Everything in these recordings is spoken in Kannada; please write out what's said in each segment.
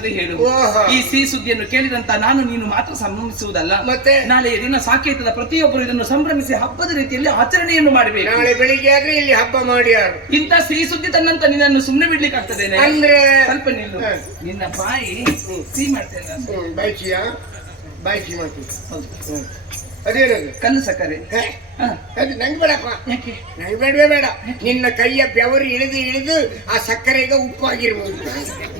ಆಗ್ತದೆ ಹೇಳು. ಈ ಸಿಹಿ ಸುದ್ದಿಯನ್ನು ಕೇಳಿದಂತ ನಾನು ನೀನು ಮಾತ್ರ ಸಂಭ್ರಮಿಸುವುದಲ್ಲ, ಮತ್ತೆ ನಾಳೆ ದಿನ ಸಾಕೇತದ ಪ್ರತಿಯೊಬ್ಬರು ಇದನ್ನು ಸಂಭ್ರಮಿಸಿ ಹಬ್ಬದ ರೀತಿಯಲ್ಲಿ ಆಚರಣೆಯನ್ನು ಮಾಡಬೇಕು. ನಾಳೆ ಬೆಳಿಗ್ಗೆ ಆದ್ರೆ ಇಲ್ಲಿ ಹಬ್ಬ ಮಾಡಿ ಯಾರು ಇಂತ ಸಿಹಿ ಸುದ್ದಿ ತನ್ನಂತ ನಿನ್ನನ್ನು ಸುಮ್ಮನೆ ಬಿಡ್ಲಿಕ್ಕೆ ಆಗ್ತದೇನೆ? ಅಂದ್ರೆ ಸ್ವಲ್ಪ ನಿಲ್ಲು, ನಿನ್ನ ಬಾಯಿ ಸಿಹಿ ಮಾಡ್ತೇನೆ. ಬಾಯ್ಚಿ ಮಾಡ್ತೀನಿ. ಅದೇನದು? ಕಲ್ಲು ಸಕ್ಕರೆ. ಅದು ನಂಗೆ ಬೇಡಪ್ಪ, ನಂಗೆ ಬೇಡವೇ ಬೇಡ. ನಿನ್ನ ಕೈಯ ಬೆವರು ಇಳಿದು ಆ ಸಕ್ಕರೆಗೆ ಉಪ್ಪಾಗಿರ್ಬೋದು.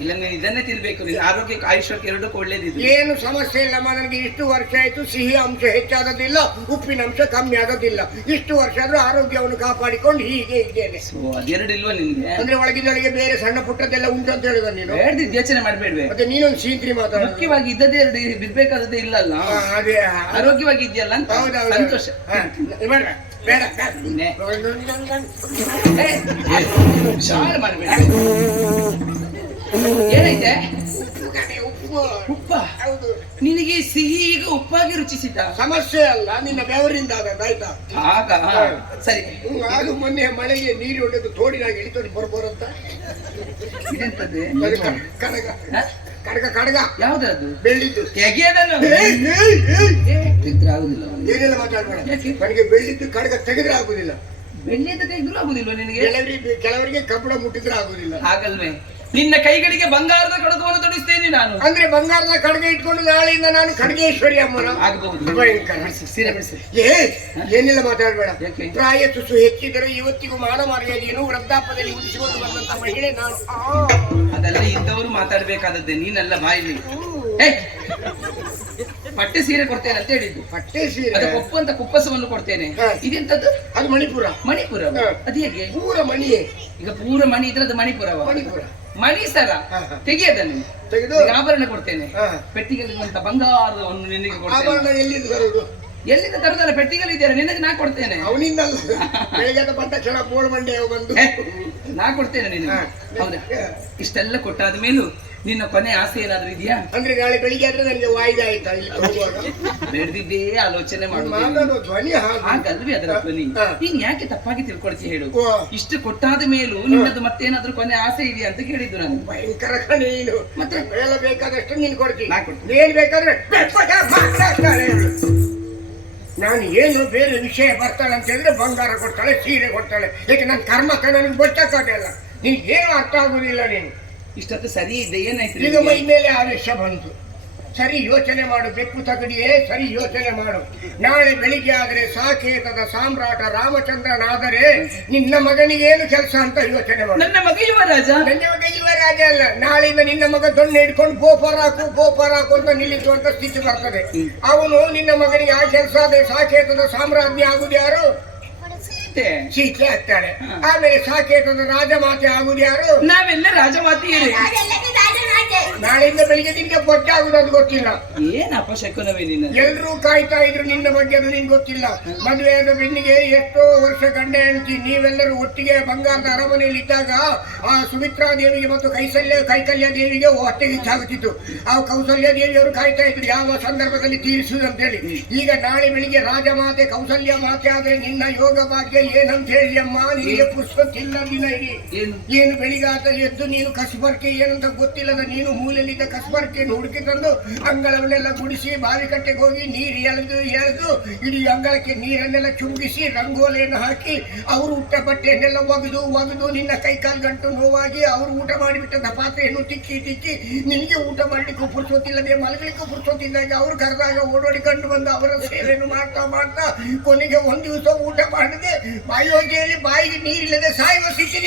ಇಲ್ಲ, ನೀನು ಇದನ್ನೇ ತಿನ್ಬೇಕು. ನಿನ್ನ ಆರೋಗ್ಯಕ್ಕೆ ಆಯುಷ್ಯಕ್ಕೆ ಎರಡಕ್ಕೂ ಒಳ್ಳೇದಿದೆ. ಏನು ಸಮಸ್ಯೆ ಇಲ್ಲಮ್ಮ. ನನಗೆ ಇಷ್ಟು ವರ್ಷ ಆಯ್ತು, ಸಿಹಿ ಅಂಶ ಹೆಚ್ಚಾಗೋದಿಲ್ಲ, ಉಪ್ಪಿನ ಅಂಶ ಕಮ್ಮಿ ಆಗೋದಿಲ್ಲ. ಇಷ್ಟು ವರ್ಷ ಆದ್ರೂ ಆರೋಗ್ಯವನ್ನು ಕಾಪಾಡಿಕೊಂಡು ಹೀಗೆ ಇದ್ದೇನೆ. ಅದೆರಡು ಇಲ್ವಾ ನಿನ್ಗೆ? ಅಂದ್ರೆ ಒಳಗಿನೊಳಗೆ ಬೇರೆ ಸಣ್ಣ ಪುಟ್ಟದೆಲ್ಲ ಉಂಟು ಅಂತ ಹೇಳಿದ ನೀನು. ಹೇಳ್ದಿದ್ದು ಯೋಚನೆ ಮಾಡ್ಬೇಡ್ವೆ. ಮತ್ತೆ ನೀನೊಂದು ಸೀಕ್ರಿ ಮಾತಾಡ. ಮುಖ್ಯವಾಗಿ ಇದ್ದದೇ ಎರಡು, ಬಿಡ್ಬೇಕಾದದ್ದೇ ಇಲ್ಲಲ್ಲ. ಅದೇ ಆರೋಗ್ಯವಾಗಿ ಇದೆಯಲ್ಲ ಅಂತ ಸಂತೋಷ. ಬೇಡ ಏನೈತೆ? ಉಪ್ಪ? ನಿನಗೆ ಸಿಹಿ ಈಗ ಉಪ್ಪಾಗಿ ರುಚಿಸಿದ್ದ? ಸಮಸ್ಯೆ ಅಲ್ಲ, ನಿನ್ನ ಬೆವರಿಂದ ಆಯ್ತಾ? ಆಗ ಸರಿ. ಅದು ಮೊನ್ನೆ ಮಳೆಗೆ ನೀರು ಹೊಡೆದು ತೋಡಿನಾಗ ಇಳಿತೋಡಿ ಬರ್ಬೋರಂತ. ಇದೆಂತದ್ದು? ಕಡಗ ಕಡಗ ಕಡಗ ಯಾವ್ದದು? ಬೆಳ್ಳಿದ್ದು. ತೆಗೆಯದನ್ನು ಆಗುದಿಲ್ಲ. ಏನೆಲ್ಲ ಮಾತಾಡ್ಬೇಡ. ನನಗೆ ಬೆಳ್ಳಿದ್ದು ಕಡಗ ತೆಗೆದ್ರೆ ಆಗುದಿಲ್ಲ. ಬೆಳ್ಳಿದ್ದು ತೆಗೆದ್ರು ಆಗುದಿಲ್ಲ ನಿನಗೆ? ಕೆಲವರಿಗೆ ಕಬ್ಬಣ ಮುಟ್ಟಿದ್ರೆ ಆಗುದಿಲ್ಲ. ಹಾಗಲ್ವೇ? ನಿನ್ನ ಕೈಗಳಿಗೆ ಬಂಗಾರದ ಕಡಗವನ್ನು ತೊಡಿಸ್ತೇನೆ ನಾನು. ಅಂದ್ರೆ ಬಂಗಾರದ ಕಡಗ ಇಟ್ಕೊಂಡು ನಾಳೆಯಿಂದ ನಾನು ಖಡ್ಗೇಶ್ವರಿ ಅಮ್ಮನ ಆಗಬಹುದು. ಸೀರೆ ಬಿಡಿಸಿ. ಏನೆಲ್ಲ ಮಾತಾಡ್ಬೇಡ. ಪ್ರಾಯ ತುಸು ಹೆಚ್ಚಿದರೆ ಇವತ್ತಿಗೂ ಮಾನ ಮರ್ಯಾದೆಯನ್ನು ವೃದ್ಧಾಪದಲ್ಲಿ ಉಳಿಸಿಕೊಂಡು ಬಂದಂತ ಮಹಿಳೆ ನಾನು. ಅದೆಲ್ಲ ಇದ್ದವರು ಮಾತಾಡ್ಬೇಕಾದದ್ದೇ, ನೀನೆಲ್ಲ ಬಾಯಿಲಿ. ಪಟ್ಟೆ ಸೀರೆ ಕೊಡ್ತೇನೆ ಅಂತ ಹೇಳಿದ್ದು. ಪಟ್ಟೆ ಸೀರೆ? ಅದು ಕೊಪ್ಪು ಅಂತ ಕುಪ್ಪಸವನ್ನು ಕೊಡ್ತೇನೆ. ಇದೆಂತದ್ದು? ಅದು ಮಣಿಪುರ. ಮಣಿಪುರ? ಅದು ಹೇಗೆ? ಪೂರ ಮಣಿಯೇ. ಈಗ ಪೂರ ಮಣಿ ಇದ್ರೆ ಅದು ಮಣಿಪುರ. ಮಣಿಪುರ ಮಣಿ ಸರ ತೆಗೆಯದನ್ನು ತೆಗೆದು ಆಭರಣ ಕೊಡ್ತೇನೆ. ಪೆಟ್ಟಿಗೆಲ್ಲಿರುವಂತ ಬಂಗಾರವನ್ನು ನಿನಗೆ ಕೊಡ್ತೇನೆ. ಎಲ್ಲಿಂದ ತರುದಲ್ಲ, ಪೆಟ್ಟಿಗೆಲ್ಲಿದ್ದಾರೆ, ನಿನಗೆ ನಾ ಕೊಡ್ತೇನೆ. ಅವನಿಂದ ಬೆಳಗ್ಗೆ ಬಂದ ಕ್ಷಣ ಬೋಳ್ ಮಂಡೆ ಬಂದು ನಾ ಕೊಡ್ತೇನೆ ನಿನಗೆ. ಹೌದಾ? ಇಷ್ಟೆಲ್ಲ ಕೊಟ್ಟಾದ ಮೇಲೂ ನಿನ್ನ ಕೊನೆ ಆಸೆ ಏನಾದ್ರೂ ಇದೆಯಾ? ಅಂದ್ರೆ ನಾಳೆ ಬೆಳಿಗ್ಗೆ ಆದ್ರೆ ನನಗೆ ವಾಯ್ದೆ ಆಯ್ತಾ? ಬೇಡದಿದ್ದೇ ಆಲೋಚನೆ ಮಾಡುವ ಧ್ವನಿ ಹಾಗಲ್ವೇ ಅದರ ಧ್ವನಿ. ನೀನ್ ಯಾಕೆ ತಪ್ಪಾಗಿ ತಿಳ್ಕೊಳ್ತಿ ಹೇಳು? ಇಷ್ಟು ಕೊಟ್ಟಾದ ಮೇಲೂ ನಿನ್ನದು ಮತ್ತೇನಾದ್ರೂ ಕೊನೆ ಆಸೆ ಇದೆಯಾ ಅಂತ ಕೇಳಿದ್ದು ನಾನು. ಭಯಂಕರ ಕಣೆ ನೀನು. ಮತ್ತೆ ಬೇಕಾದಷ್ಟು ನೀನು ಕೊಡ್ತೀನಿ. ಏನ್ ಬೇಕಾದ್ರೆ ನಾನು ಏನು ಬೇರೆ ವಿಷಯ ಬರ್ತಾಳೆ ಅಂತ ಹೇಳಿದ್ರೆ ಬಂಗಾರ ಕೊಡ್ತಾಳೆ, ಸೀರೆ ಕೊಡ್ತಾಳೆ. ಯಾಕೆ ನನ್ನ ಕರ್ಮ ನನಗೆ ಗೊತ್ತಾಗಲ್ಲ. ನೀನ್ ಏನು ಅರ್ಥ ಆಗುದಿಲ್ಲ. ನೀನು ಇಷ್ಟೊತ್ತು ಸರಿ ಇದೆ, ಏನಾಯ್ತು? ಈಗ ಮೈ ಮೇಲೆ ಆವೇಶ ಬಂತು. ಸರಿ ಯೋಚನೆ ಮಾಡು ಬೆಪ್ಪು ತಗಡಿಯೇ, ಸರಿ ಯೋಚನೆ ಮಾಡು. ನಾಳೆ ಬೆಳಿಗ್ಗೆ ಆದ್ರೆ ಸಾಕೇತದ ಸಾಮ್ರಾಟ ರಾಮಚಂದ್ರನಾದರೆ ನಿನ್ನ ಮಗನಿಗೆ ಏನು ಕೆಲಸ ಅಂತ ಯೋಚನೆ ಮಾಡು. ನನ್ನ ಮಗ ಯುವರಾಜ? ನನ್ನ ಮಗ ಯುವರಾಜ ಅಲ್ಲ, ನಾಳೆಯಿಂದ ನಿನ್ನ ಮಗ ದೊಣ್ಣೆ ಹಿಡ್ಕೊಂಡು ಗೋಪರಾಕು ಅಂತ ನಿಲ್ಲಿಸುವಂತ ಸ್ಥಿತಿ ಬರ್ತದೆ. ಅವನು ನಿನ್ನ ಮಗನಿಗೆ ಆ ಕೆಲಸ ಆದ್ರೆ ಸಾಕೇತದ ಸಾಮ್ರಾಜ್ಞಿ ಆಗುದು ಯಾರು? ಸೀತೆ ಆಗ್ತಾಳೆ. ಆಮೇಲೆ ಸಾಕೇತದ ರಾಜಮಾತೆ ಆಗುದು ಯಾರು? ನಾವೆಲ್ಲ ರಾಜಮಾತೆಯರೇ. ನಾಳೆಯಿಂದ ಬೆಳಿಗ್ಗೆ ನಿನ್ಗೆ ಬೊಟ್ಟ ಆಗುದು ಅದು ಗೊತ್ತಿಲ್ಲ. ಏನ್ ಅಪಶಕುನವೇ ನಿನ್ನ? ಎಲ್ರೂ ಕಾಯ್ತಾ ಇದ್ರು ನಿನ್ನ ಬಗ್ಗೆ, ಅದು ನಿನ್ಗೆ ಗೊತ್ತಿಲ್ಲ. ಮದುವೆ ಆದ ಬೆನ್ನಿಗೆ ಎಷ್ಟೋ ವರ್ಷ ಗಂಡ ಹೆಂಡತಿ ನೀವೆಲ್ಲರೂ ಒಟ್ಟಿಗೆ ಬಂಗಾರದ ಅರಮನೆಯಲ್ಲಿ ಇದ್ದಾಗ ಆ ಸುಮಿತ್ರಾ ದೇವಿಗೆ ಮತ್ತು ಕೈಕಲ್ಯ ದೇವಿಗೆ ಹೊಟ್ಟೆಗೆ ಇಚ್ಛಾಗುತ್ತಿತ್ತು. ಆ ಕೌಸಲ್ಯ ದೇವಿಯವರು ಕಾಯ್ತಾ ಇದ್ರು ಯಾವ ಸಂದರ್ಭದಲ್ಲಿ ತೀರಿಸುವುದು ಅಂತ ಹೇಳಿ. ಈಗ ನಾಳೆ ಬೆಳಿಗ್ಗೆ ರಾಜಮಾತೆ ಕೌಸಲ್ಯ ಮಾತೆ ಆದ್ರೆ ನಿನ್ನ ಯೋಗ ಭಾಗ್ಯ ಏನಂತ ಹೇಳಿ ಅಮ್ಮ. ನಿನಗೆ ಪುಸ್ತಕಿಲ್ಲ ದಿನ ಇಡೀ. ಏನು ಬೆಳಿಗಾತ ಎದ್ದು ನೀನು ಕಸಬರ್ಕೆ ಏನಂತ ಗೊತ್ತಿಲ್ಲದ ನೀನು ಮೂಲೆಯಲ್ಲಿದ್ದ ಕಸಬರ್ಕೆಯನ್ನು ಹುಡುಕಿ ತಂದು ಅಂಗಳವನ್ನೆಲ್ಲ ಗುಡಿಸಿ ಬಾವಿ ಕಟ್ಟೆಗೆ ಹೋಗಿ ನೀರು ಎಳೆದು ಇಡೀ ಅಂಗಳಕ್ಕೆ ನೀರನ್ನೆಲ್ಲ ಚುಂಬಿಸಿ ರಂಗೋಲಿಯನ್ನು ಹಾಕಿ ಅವರು ಊಟ ಬಟ್ಟೆಯನ್ನೆಲ್ಲ ಒಗೆದು ನಿನ್ನ ಕೈಕಾಲು ಗಂಟು ನೋವಾಗಿ ಅವರು ಊಟ ಮಾಡಿಬಿಟ್ಟಂತ ಪಾತ್ರೆಯನ್ನು ತಿಕ್ಕಿ ನಿನಗೆ ಊಟ ಮಾಡ್ಲಿಕ್ಕೂ ಪುರ್ಸೋತಿಲ್ಲದೆ ಮಲಗಲಿಕ್ಕೂ ಪುರ್ಸೋತಿದ್ದಾಗ ಅವರು ಕರೆದಾಗ ಓಡೋಡಿ ಕಂಡು ಬಂದು ಅವರ ಸೇವೆಯನ್ನು ಮಾಡ್ತಾ ಕೊನೆಗೆ ಒಂದು ದಿವಸ ಊಟ ಮಾಡದೆ ಬಾಯೋಜೆಯಲ್ಲಿ ಬಾಯಿಗೆ ನೀರಿಲ್ಲದೆ ಸಾಯುವ ಸ್ಥಿತಿ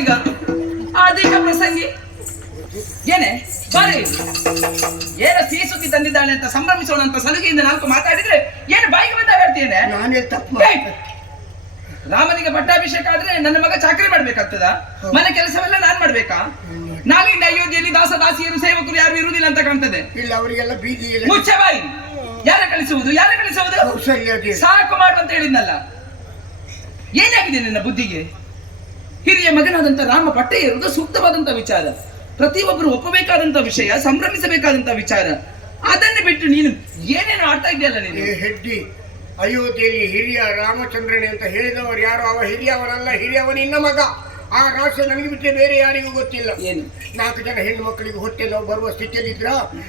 ಈಗ ಆದೇಶ ಪ್ರಸಂಗಿ ಏನೇ ಬಾರಿ ಏನೋ ಸಿಹಿ ಸುದ್ದಿ ತಂದಿದ್ದಾಳೆ ಅಂತ ಸಂಭ್ರಮಿಸೋಣ ಅಂತ ಸಲುಗೆಯಿಂದ ನಾಲ್ಕು ಮಾತಾಡಿದ್ರೆ ಏನು ಬಾಯಿಗೆ ಬಂದಾಗ ಹೇಳ್ತೇನೆ. ನಾನೇ ತಪ್ಪು. ರಾಮನಿಗೆ ಪಟ್ಟಾಭಿಷೇಕ ಆದ್ರೆ ನನ್ನ ಮಗ ಚಾಕರಿ ಮಾಡ್ಬೇಕಾಗ್ತದ? ಮನೆ ಕೆಲಸವೆಲ್ಲ ನಾನ್ ಮಾಡ್ಬೇಕಾ? ನಾಳಿಂದ ಅಯೋಧ್ಯೆಯಲ್ಲಿ ದಾಸಿಯರು ಸೇವಕರು ಯಾರು ಇರುವುದಿಲ್ಲ ಅಂತ ಕಾಣ್ತದೆ. ಇಲ್ಲ, ಅವರಿಗೆಲ್ಲ ಬೀದಿ ಮುಚ್ಚ ಬಾಯಿ. ಯಾರ ಕಳಿಸುವುದು? ಸಾಕು ಮಾಡುವಂತ ಹೇಳಿದ್ನಲ್ಲ. ಏನಾಗಿದೆ ನಿನ್ನ ಬುದ್ಧಿಗೆ? ಹಿರಿಯ ಮಗನಾದಂತ ರಾಮ ಪಟ್ಟ ಏರುವುದು ಸೂಕ್ತವಾದಂತ ವಿಚಾರ, ಪ್ರತಿಯೊಬ್ಬರು ಒಪ್ಪಬೇಕಾದಂತ ವಿಷಯ, ಸಂಭ್ರಮಿಸಬೇಕಾದಂತ ವಿಚಾರ. ಅದನ್ನು ಬಿಟ್ಟು ನೀನು ಏನೇನು ಆಡ್ತಾ ಇದೆಯಲ್ಲ ನೀನು. ಹೆಡ್ಡಿ, ಅಯೋಧ್ಯೆಯಲ್ಲಿ ಹಿರಿಯ ರಾಮಚಂದ್ರನೇ ಅಂತ ಹೇಳಿದವರು ಯಾರು? ಅವ ಹಿರಿಯವನಲ್ಲ, ಹಿರಿಯವ ನಿನ್ನ ಮಗ. ಆ ರಹಸ್ಯ ನನಗೆ ಬಿಟ್ಟರೆ ಬೇರೆ ಯಾರಿಗೂ ಗೊತ್ತಿಲ್ಲ. ಏನು? 4 ಜನ ಹೆಣ್ಣು ಮಕ್ಕಳಿಗೆ ಹೊಟ್ಟೆ ನೋವು ಬರುವ ಸ್ಥಿತಿಯಲ್ಲಿದ್ರ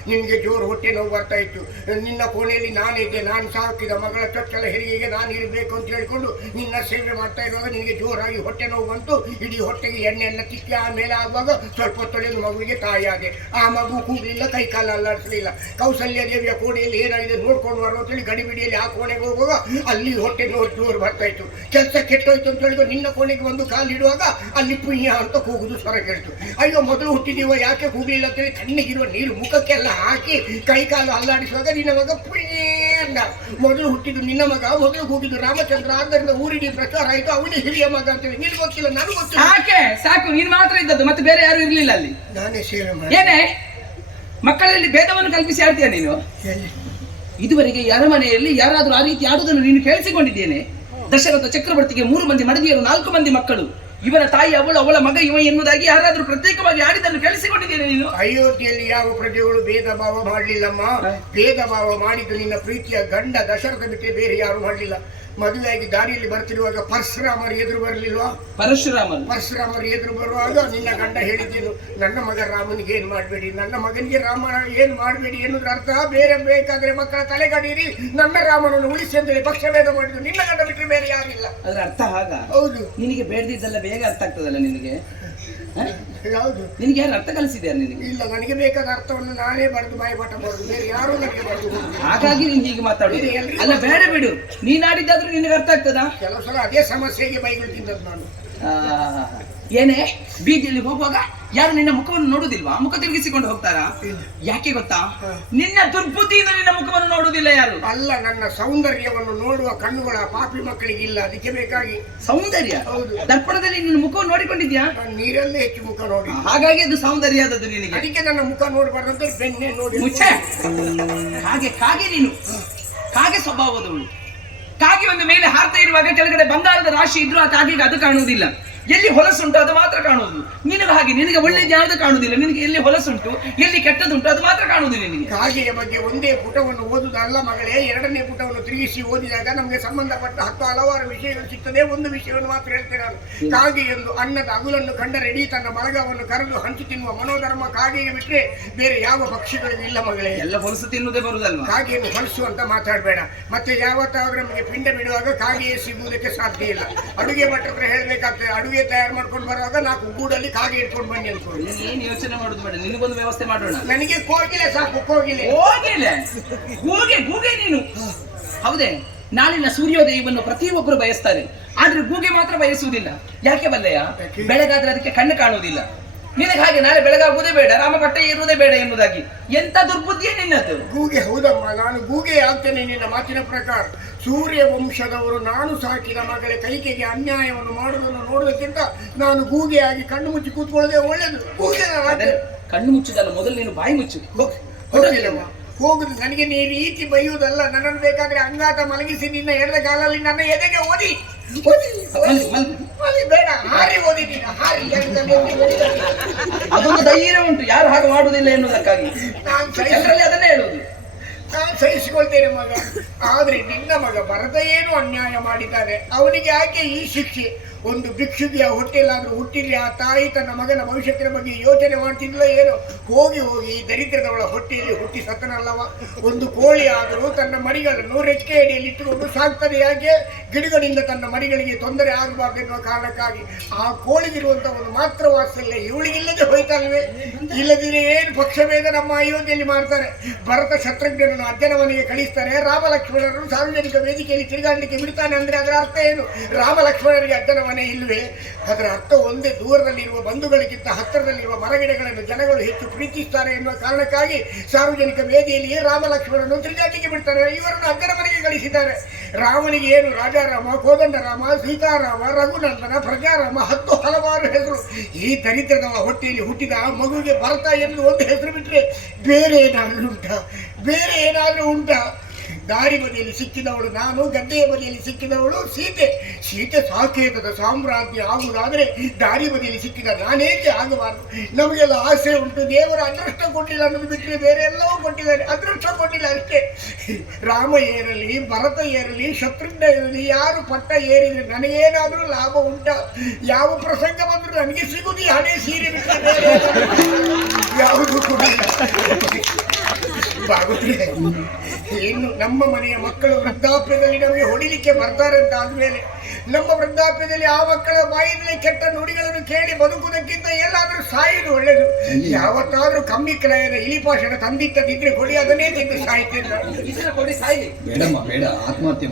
ನಿನ್ಗೆ ಜೋರು ಹೊಟ್ಟೆ ನೋವು ಬರ್ತಾ ಇತ್ತು. ನಿನ್ನ ಕೋಣೆಯಲ್ಲಿ ನಾನಿದ್ದೆ, ನಾನು ಸಾಕಿದ ಮಗಳ ಚೊಚ್ಚಲ ಹೆರಿಗೆಗೆ ನಾನು ಇರಬೇಕು ಅಂತ ಹೇಳ್ಕೊಂಡು ನಿನ್ನ ಸೇವೆ ಮಾಡ್ತಾ ಇರುವಾಗ ನಿನಗೆ ಜೋರಾಗಿ ಹೊಟ್ಟೆ ನೋವು ಬಂತು. ಇಡೀ ಹೊಟ್ಟೆಗೆ ಎಣ್ಣೆ ಎಲ್ಲ ತಿಕ್ಕಿ ಆಮೇಲೆ ಆಗುವಾಗ ಸ್ವಲ್ಪ ಹೊತ್ತೊಳೆದು ಮಗುವಿಗೆ ತಾಯಿಯಾದೆ. ಆ ಮಗು ಕೂಗಲಿಲ್ಲ, ಕೈ ಕಾಲು ಅಲ್ಲಾಡಿಸಲಿಲ್ಲ. ಕೌಸಲ್ಯ ದೇವಿಯ ಕೋಣೆಯಲ್ಲಿ ಏನಾಗಿದೆ ನೋಡ್ಕೊಂಡು ಬರೋ ಅಂತೇಳಿ ಗಡಿಬಿಡಿಯಲ್ಲಿ ಆ ಕೋಣೆಗೆ ಹೋಗುವಾಗ ಅಲ್ಲಿ ಹೊಟ್ಟೆ ನೋವು ಜೋರು ಬರ್ತಾ ಇತ್ತು. ಕೆಲಸ ಕೆಟ್ಟೋಯ್ತು ಅಂತ ಹೇಳಿದ್ರು ನಿನ್ನ ಕೋಣೆಗೆ ಒಂದು ಕಾಲಿಡುವಾಗ ಅಲ್ಲಿ ಪುಯ್ಯ ಅಂತ ಕೂಗುದು ಸ್ವರ ಕೇಳ್ತು. ಅಯ್ಯೋ ಮೊದಲು ಹುಟ್ಟಿದೀವ ಯಾಕೆ ಕೂಗಲಿಲ್ಲ ಅಂತೇಳಿ ತಣ್ಣಗಿರುವ ನೀರು ಮುಖಕ್ಕೆಲ್ಲ ಹಾಕಿ ಕೈ ಕಾಲು ಅಲ್ಲಾಡಿಸುವಾಗ ನಿನ್ನ ಮಗ ಪುಯ್ಯ. ಮೊದಲು ಹುಟ್ಟಿದ್ದು ನಿನ್ನ ಮಗ, ಮೊದಲು ಕೂಗಿದ್ದು ರಾಮಚಂದ್ರ. ಆದ್ದರಿಂದ ಊರಿಡಿ ಪ್ರಚಾರ ಆಯ್ತು ಅವನೇ ಹಿರಿಯ ಮಗ ಅಂತೇಳಿ. ನಿನ್ಗೆ ಗೊತ್ತಿಲ್ಲ, ನನಗೆ ಗೊತ್ತಿಲ್ಲ. ಯಾಕೆ? ಸಾಕು, ನೀನು ಮಾತ್ರ ಇದ್ದದ್ದು, ಮತ್ತೆ ಬೇರೆ ಯಾರು ಇರ್ಲಿಲ್ಲ ಅಲ್ಲಿ. ನಾನೇ ಸೇವೆ ಮಾಡಿ ಏನೇ ಮಕ್ಕಳಲ್ಲಿ ಭೇದವನ್ನು ಕಲ್ಪಿಸಿ ಆಡ್ತೀಯ ನೀನು? ಇದುವರೆಗೆ ಯಾರ ಮನೆಯಲ್ಲಿ ಯಾರಾದ್ರೂ ಆ ರೀತಿ ಆಡುವುದನ್ನು ನೀನು ಕೇಳಿಸಿಕೊಂಡಿದ್ದೇನೆ? ದಶರಥ ಚಕ್ರವರ್ತಿಗೆ 3 ಮಂದಿ ಮಡದಿಯರು, 4 ಮಂದಿ ಮಕ್ಕಳು. ಇವನ ತಾಯಿ ಅವಳು, ಅವಳ ಮಗ ಇವ ಎನ್ನುವುದಾಗಿ ಯಾರಾದ್ರೂ ಪ್ರತ್ಯೇಕವಾಗಿ ಆಡಿದ್ದನ್ನು ಕೇಳಿಸಿಕೊಂಡಿದ್ದೇನೆ ನೀನು? ಅಯೋಧ್ಯೆಯಲ್ಲಿ ಯಾವ ಪ್ರಜೆಗಳು ಭೇದ ಭಾವ ಮಾಡಲಿಲ್ಲಮ್ಮ. ಭೇದ ಭಾವ ಮಾಡಿದ್ದು ನಿನ್ನ ಪ್ರೀತಿಯ ಗಂಡ ದಶರಥ ಬಿಟ್ಟರೆ ಬೇರೆ ಯಾರು ಮಾಡಲಿಲ್ಲ. ಮದುವೆಯಾಗಿ ದಾರಿಯಲ್ಲಿ ಬರ್ತಿರುವಾಗ ಪರಶುರಾಮರು ಎದುರು ಬರಲಿಲ್ವಾ? ಪರಶುರಾಮರು ಎದುರು ಬರುವಾಗ ನಿನ್ನ ಗಂಡ ಹೇಳಿದ್ದೇನು, ನನ್ನ ಮಗ ರಾಮನಿಗೆ ಏನ್ ಮಾಡಬೇಡಿ, ನನ್ನ ಮಗನಿಗೆ ರಾಮ ಏನ್ ಮಾಡಬೇಡಿ ಎನ್ನುವುದರ ಅರ್ಥ ಬೇರೆ ಬೇಕಾದ್ರೆ ಮಕ್ಕಳ ತಲೆಗಡೀರಿ, ನನ್ನ ರಾಮನನ್ನು ಉಳಿಸಿ ಅಂತೇಳಿ ಪಕ್ಷಭೇದ ಮಾಡಿದ್ರು. ನಿನ್ನ ಗಂಡ ಬಿಟ್ಟರೆ ಬೇರೆ ಯಾರಿಲ್ಲ. ಅದ್ರ ಅರ್ಥ ಹಾಗ? ಹೌದು. ನಿನಗೆ ಬೇಡದಿದ್ದಲ್ಲ ಬೇಗ ಅರ್ಥ ಆಗ್ತದಲ್ಲ ನಿನಗೆ? ಯಾವುದು? ನಿನಗೆ ಯಾರು ಅರ್ಥ ಕಲಿಸಿದ್ಯಾರ ನಿನಗೆ? ಇಲ್ಲ, ನನಗೆ ಬೇಕಾದ ಅರ್ಥವನ್ನು ನಾನೇ ಬರೆದು ಬಾಯಿಪಾಠ ಮಾಡುದು, ಬೇರೆ ಯಾರು ನನಗೆ ಬರೆದು. ಹಾಗಾಗಿ ನೀನು ಹೀಗೆ ಮಾತಾಡುದು ಅಲ್ಲ. ಬೇಡ ಬಿಡು, ನೀನ್ ಆಡಿದ್ದಾದ್ರೂ ನಿನಗೆ ಅರ್ಥ ಆಗ್ತದಾ? ಕೆಲವು ಸಲ ಅದೇ ಸಮಸ್ಯೆಗೆ ಬೈಗಳು ತಿಂದದ್ದು ನಾನು. ಏನೇ ಬೀದಿಯಲ್ಲಿ ಹೋಗುವಾಗ ಯಾರು ನಿನ್ನ ಮುಖವನ್ನು ನೋಡುದಿಲ್ವಾ? ಮುಖ ತಿರುಗಿಸಿಕೊಂಡು ಹೋಗ್ತಾರಾ? ಯಾಕೆ ಗೊತ್ತಾ? ನಿನ್ನ ದುರ್ಬುದ್ಧಿಯಿಂದ ನಿನ್ನ ಮುಖವನ್ನು ನೋಡುವುದಿಲ್ಲ ಯಾರು. ಅಲ್ಲ, ನನ್ನ ಸೌಂದರ್ಯವನ್ನು ನೋಡುವ ಕಣ್ಣುಗಳ ಪಾಪಿ ಮಕ್ಕಳಿಗೆ ಇಲ್ಲ, ಅದಕ್ಕೆ ಬೇಕಾಗಿ. ಸೌಂದರ್ಯ? ಹೌದು. ದರ್ಪಣದಲ್ಲಿ ನಿನ್ನ ಮುಖವನ್ನು ನೋಡಿಕೊಂಡಿದ್ಯಾ? ನೀರಲ್ಲೇ ಹೆಚ್ಚು ಮುಖ ನೋಡಿ, ಹಾಗಾಗಿ ಅದು ಸೌಂದರ್ಯ ಆದದ್ದು ನಿನಗೆ. ಅದಕ್ಕೆ ನನ್ನ ಮುಖ ನೋಡಬಾರ್ದಂತ ಬೆನ್ನೆ ನೋಡಿ ಮುಚ್ಚೆ. ಕಾಗೆ ನೀನು ಕಾಗೆ ಸ್ವಭಾವದವಳು. ಕಾಗೆ ಒಂದು ಮೇಲೆ ಹಾರ್ತಾ ಇರುವಾಗ ಕೆಳಗಡೆ ಬಂಗಾರದ ರಾಶಿ ಇದ್ರೂ ಆ ಕಾಗೆಗೆ ಅದು ಕಾಣುವುದಿಲ್ಲ. ಎಲ್ಲಿ ಹೊಲಸುಂಟು ಅದು ಮಾತ್ರ ಕಾಣುವುದು. ನಿನಗೆ ಹಾಗೆ, ನಿನಗೆ ಒಳ್ಳೆದು ಯಾವುದು ಕಾಣುವುದಿಲ್ಲ. ನಿನಗೆ ಎಲ್ಲಿ ಹೊಲಸುಂಟು, ಎಲ್ಲಿ ಕೆಟ್ಟದುಂಟು ಅದು ಮಾತ್ರ ಕಾಣುವುದು ನಿನಗೆ. ಕಾಗೆಯ ಬಗ್ಗೆ ಒಂದೇ ಪುಟವನ್ನು ಓದುವುದಲ್ಲ ಮಗಳೇ, 2ನೇ ಪುಟವನ್ನು ತಿರುಗಿಸಿ ಓದಿದಾಗ ನಮಗೆ ಸಂಬಂಧಪಟ್ಟ 10 ಹಲವಾರು ವಿಷಯಗಳು ಸಿಗ್ತದೆ. ಒಂದು ವಿಷಯವನ್ನು ಮಾತ್ರ ಹೇಳ್ತೇನೆ ನಾನು. ಕಾಗೆ ಎಂದು ಅನ್ನದ ಅಗುಲನ್ನು ಕಂಡರೆ ತನ್ನ ಬಳಗವನ್ನು ಕರೆದು ಹಂಚಿ ತಿನ್ನುವ ಮನೋಧರ್ಮ ಕಾಗೆಗೆ ಬಿಟ್ಟರೆ ಬೇರೆ ಯಾವ ಪಕ್ಷಿಗಳಿಗೂ ಇಲ್ಲ ಮಗಳೇ. ಎಲ್ಲ ಹೊಲಸು ತಿನ್ನುವುದೇ ಬರುದಲ್ವಾ? ಕಾಗೆಯನ್ನು ಹೊಲಸು ಅಂತ ಮಾತಾಡಬೇಡ. ಮತ್ತೆ ಯಾವತ್ತಾದ್ರೂ ನಮಗೆ ಪಿಂಡ ಬಿಡುವಾಗ ಕಾಗೆಯೇ ಸಿಗುವುದಕ್ಕೆ ಸಾಧ್ಯ ಇಲ್ಲ. ಅಡುಗೆ ಭಟ್ರ ಹತ್ರ ಹೇಳ್ಬೇಕಾಗ್ತದೆ, ಅಡುಗೆ ತಯಾರು ಮಾಡ್ಕೊಂಡು ಬರುವಾಗ 4 ಗೂಡಲ್ಲಿ ಕಾಗೆ ಇಟ್ಕೊಂಡು ಬನ್ನಿ ಅನ್ಕೊಂಡು. ಏನ್ ಯೋಚನೆ ಮಾಡುದು ಬೇಡ, ನಿನಗೊಂದು ವ್ಯವಸ್ಥೆ ಮಾಡೋಣ. ನನಗೆ ಕೋಗಿಲೆ ಸಾಕು, ಕೋಗಿಲೆ. ಗೂಗೆ ನೀನು ಹೌದೇ? ನಾಳಿನ ಸೂರ್ಯೋದಯವನ್ನು ಪ್ರತಿಯೊಬ್ಬರು ಬಯಸ್ತಾರೆ, ಆದ್ರೆ ಗೂಗೆ ಮಾತ್ರ ಬಯಸುವುದಿಲ್ಲ. ಯಾಕೆ ಬಲ್ಲೆಯ? ಬೆಳಗಾದ್ರೆ ಅದಕ್ಕೆ ಕಣ್ಣು ಕಾಣುವುದಿಲ್ಲ. ನಿನಗೆ ಹಾಗೆ ನಾಳೆ ಬೆಳಗಾಗುವುದೇ ಬೇಡ, ರಾಮ ಪಟ್ಟೆ ಇರುವುದೇ ಬೇಡ ಎನ್ನುವುದಾಗಿ. ಎಂತ ದುರ್ಬುದ್ಧಿಯೇ ನಿನ್ನದು? ಗೂಗೆ ಹೌದಮ್ಮ, ನಾನು ಗೂಗೆ ಆಗ್ತೇನೆ ನಿನ್ನ ಮಾತಿನ ಪ್ರಕಾರ. ಸೂರ್ಯ ವಂಶದವರು ನಾನು ಸಾಕಿದ ಮಗಳ ಕೈಕೆಗೆ ಅನ್ಯಾಯವನ್ನು ಮಾಡುವುದನ್ನು ನೋಡುವುದಕ್ಕಿಂತ ನಾನು ಗೂಗೆ ಆಗಿ ಕಣ್ಣು ಮುಚ್ಚಿ ಕೂತ್ಕೊಳ್ಳೋದೇ ಒಳ್ಳೇದು. ಕಣ್ಣು ಮುಚ್ಚುದಲ್ಲ, ಮೊದಲು ನೀನು ಬಾಯಿ ಮುಚ್ಚು. ಹೋಗಿಲ್ಲಮ್ಮ, ಹೋಗುದು. ನನಗೆ ನೀ ರೀತಿ ಬೈಯುವುದಲ್ಲ. ನನ್ನನ್ನು ಬೇಕಾದ್ರೆ ಅಂಗಾತ ಮಲಗಿಸಿ ನಿನ್ನ ಎಡದ ಕಾಲಲ್ಲಿ ನನ್ನ ಎದೆಗೆ ಓದಿ ಬೇಡ, ಹಾರಿ ಓದಿ ನೀನು, ಹಾರಿ. ಅದೊಂದು ಧೈರ್ಯ ಉಂಟು, ಯಾರು ಹಾಗೆ ಮಾಡುವುದಿಲ್ಲ ಎನ್ನುವುದಕ್ಕಾಗಿ ಅದನ್ನೇ ಹೇಳುವುದು. ನಾನು ಸಹಿಸಿಕೊಳ್ತೇನೆ ಮಗ. ಆದ್ರೆ ನಿನ್ನ ಮಗ ಭರತ ಏನು ಅನ್ಯಾಯ ಮಾಡಿದ್ದಾನೆ, ಅವನಿಗೆ ಯಾಕೆ ಈ ಶಿಕ್ಷೆ? ಒಂದು ಭಿಕ್ಷುಕಿಯ ಹೊಟ್ಟೆಲ್ಲಾದ್ರೂ ಹುಟ್ಟಿಲಿ ಆ ತಾಯಿ ತನ್ನ ಮಗನ ಭವಿಷ್ಯತ್ತಿನ ಬಗ್ಗೆ ಯೋಚನೆ ಮಾಡ್ತಿದ್ಲ ಏನೋ? ಹೋಗಿ ದರಿದ್ರದವಳ ಹೊಟ್ಟೆಯಲ್ಲಿ ಹುಟ್ಟಿ ಸತ್ತನಲ್ಲವ. ಒಂದು ಕೋಳಿ ಆದರೂ ತನ್ನ ಮರಿಗಳನ್ನು ರೆಕ್ಕೆ ಅಡಿಯಲ್ಲಿ ಇಟ್ಟುಕೊಂಡು ಸಾಕ್ತದೆ. ಯಾಕೆ? ಗಿಡಗಳಿಂದ ತನ್ನ ಮರಿಗಳಿಗೆ ತೊಂದರೆ ಆಗಬಾರ್ದು ಎನ್ನುವ ಕಾರಣಕ್ಕಾಗಿ. ಆ ಕೋಳಿಗಿರುವಂತ ಒಂದು ಮಾತ್ರ ವಾತ್ಸಲ್ಯ ಇವಳಿಗಿಲ್ಲದೆ ಹೋಯ್ತಲ್ವೇ? ಇಲ್ಲದಿದ್ರೆ ಏನು ಪಕ್ಷಭೇದ ನಮ್ಮ ಅಯೋಧ್ಯೆಯಲ್ಲಿ ಮಾಡ್ತಾರೆ. ಭರತ ಶತ್ರುಘ್ನನನ್ನು ಅಜ್ಜನ ಮನೆಗೆ ಕಳಿಸ್ತಾರೆ, ರಾಮ ಲಕ್ಷ್ಮಣರನ್ನು ಸಾರ್ವಜನಿಕ ವೇದಿಕೆಯಲ್ಲಿ ತಿರುಗಾಡಲಿಕ್ಕೆ ಬಿಡ್ತಾನೆ. ಅಂದ್ರೆ ಅದರ ಅರ್ಥ ಏನು? ರಾಮ ಲಕ್ಷ್ಮಣರಿಗೆ ಅಜ್ಜನ ಮನೆ ಇಲ್ವೇ? ಅದರ ಅರ್ಥ ಒಂದೇ, ದೂರದಲ್ಲಿರುವ ಬಂಧುಗಳಿಗಿಂತ ಹತ್ತಿರದಲ್ಲಿರುವ ಮರಗಿಡಗಳನ್ನು ಜನಗಳು ಹೆಚ್ಚು ಪ್ರೀತಿಸ್ತಾರೆ ಎನ್ನುವ ಕಾರಣಕ್ಕಾಗಿ ಸಾರ್ವಜನಿಕ ವೇದಿಯಲ್ಲಿ ರಾಮ ಲಕ್ಷ್ಮಣರನ್ನು ತಿರುಗಾಟಕ್ಕೆ ಬಿಡ್ತಾರೆ. ಇವರನ್ನು ಅಜ್ಜನ ಮನೆಗೆ ಕಳಿಸಿದ್ದಾರೆ. ರಾಮನಿಗೆ ಏನು ರಾಜಾರಾಮ, ಕೋದಂಡರಾಮ, ಸೀತಾರಾಮ, ರಘುನಂದನ, ಪ್ರಜಾರಾಮ, 10 ಹಲವಾರು ಹೆಸರು. ಈ ದರಿದ್ರದ ಹೊಟ್ಟೆಯಲ್ಲಿ ಹುಟ್ಟಿದ ಮಗುವಿಗೆ ಭರತ ಎಂದು ಒಂದು ಹೆಸರು ಬಿಟ್ಟರೆ ಬೇರೆ ಏನಾದರೂ ಉಂಟಾ? ದಾರಿ ಬದಿಯಲ್ಲಿ ಸಿಕ್ಕಿದವಳು ನಾನು, ಗದ್ದೆಯ ಬದಿಯಲ್ಲಿ ಸಿಕ್ಕಿದವಳು ಸೀತೆ. ಸೀತೆ ಸಾಕೇತದ ಸಾಮ್ರಾಜ್ಯ ಆಗುವುದಾದರೆ ದಾರಿ ಬದಿಯಲ್ಲಿ ಸಿಕ್ಕಿದ ನಾನೇಕೆ ಆಗಬಾರದು? ನಮಗೆಲ್ಲ ಆಸೆ ಉಂಟು, ದೇವರ ಅದೃಷ್ಟ ಕೊಟ್ಟಿಲ್ಲ ಅನ್ನೋದು ಬಿಟ್ಟರೆ ಬೇರೆ ಎಲ್ಲವೂ ಕೊಟ್ಟಿದ್ದಾರೆ, ಅದೃಷ್ಟ ಕೊಟ್ಟಿಲ್ಲ ಅಷ್ಟೇ. ರಾಮ ಏರಲಿ, ಭರತ ಏರಲಿ, ಶತ್ರುಘ್ನ ಏರಲಿ, ಯಾರು ಪಟ್ಟ ಏರಿದ್ರೆ ನನಗೇನಾದ್ರೂ ಲಾಭ ಉಂಟ? ಯಾವ ಪ್ರಸಂಗ ಬಂದ್ರು ನನಗೆ ಸಿಗುದು ಹಣೆ ಸೀರೆ ಬಿಟ್ಟರೆ ಯಾವುದು ಕೂಡ ಬಾಗುತ್ತಿದೆ. ಇನ್ನು ನಮ್ಮ ಮನೆಯ ಮಕ್ಕಳು ವೃದ್ಧಾಪ್ಯದಲ್ಲಿ ನಮಗೆ ಹೊಡಿಲಿಕ್ಕೆ ಬರ್ತಾರೆ ಅಂತ ಆದ್ಮೇಲೆ ನಮ್ಮ ವೃದ್ಧಾಪ್ಯದಲ್ಲಿ ಆ ಮಕ್ಕಳ ಬಾಯಿನಲ್ಲಿ ಕೆಟ್ಟ ನುಡಿಗಳನ್ನು ಕೇಳಿ ಬದುಕುವುದಕ್ಕಿಂತ ಎಲ್ಲಾದ್ರೂ ಸಾಯುವುದು ಒಳ್ಳೇದು. ಯಾವತ್ತಾದ್ರೂ ಕಮ್ಮಿ ಕ್ರಯದ ಇಲಿಪಾಷಣ ತಂದಿಟ್ಟದಿದ್ರೆ ಕೊಡಿ, ಅದನ್ನೇ ತಿಂದು ಸಾಯ್ತಿದ್ರು. ಕೊಡಿ ಸಾಯಿ, ಬೇಡಮ್ಮ ಬೇಡ, ಆತ್ಮಹತ್ಯೆ.